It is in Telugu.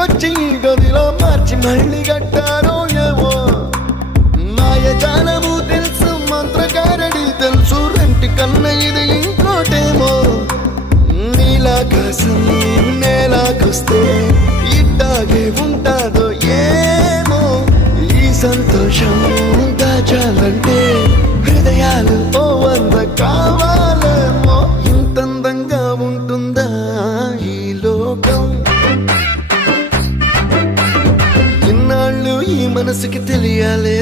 ఇంటికొచ్చి గదిలో మార్చి మళ్ళీ కట్టారో ఏమో మాయజాలము తెలుసు మంత్రకారడి తెలుసు రెంటి కన్న ఇది ఇంకోటేమో నీలాకాశం నేలాకొస్తే ఇట్టాగే ఉంటాదో ఏమో ఈ సంతోషం దాచాలంటే హృదయాలు ఓ వంద కావాలేమో ఇంతందంగా ఉంటుందా ఈ లోకం ఇన్నాళ్ళు ఈ మనసుకి తెలియాలే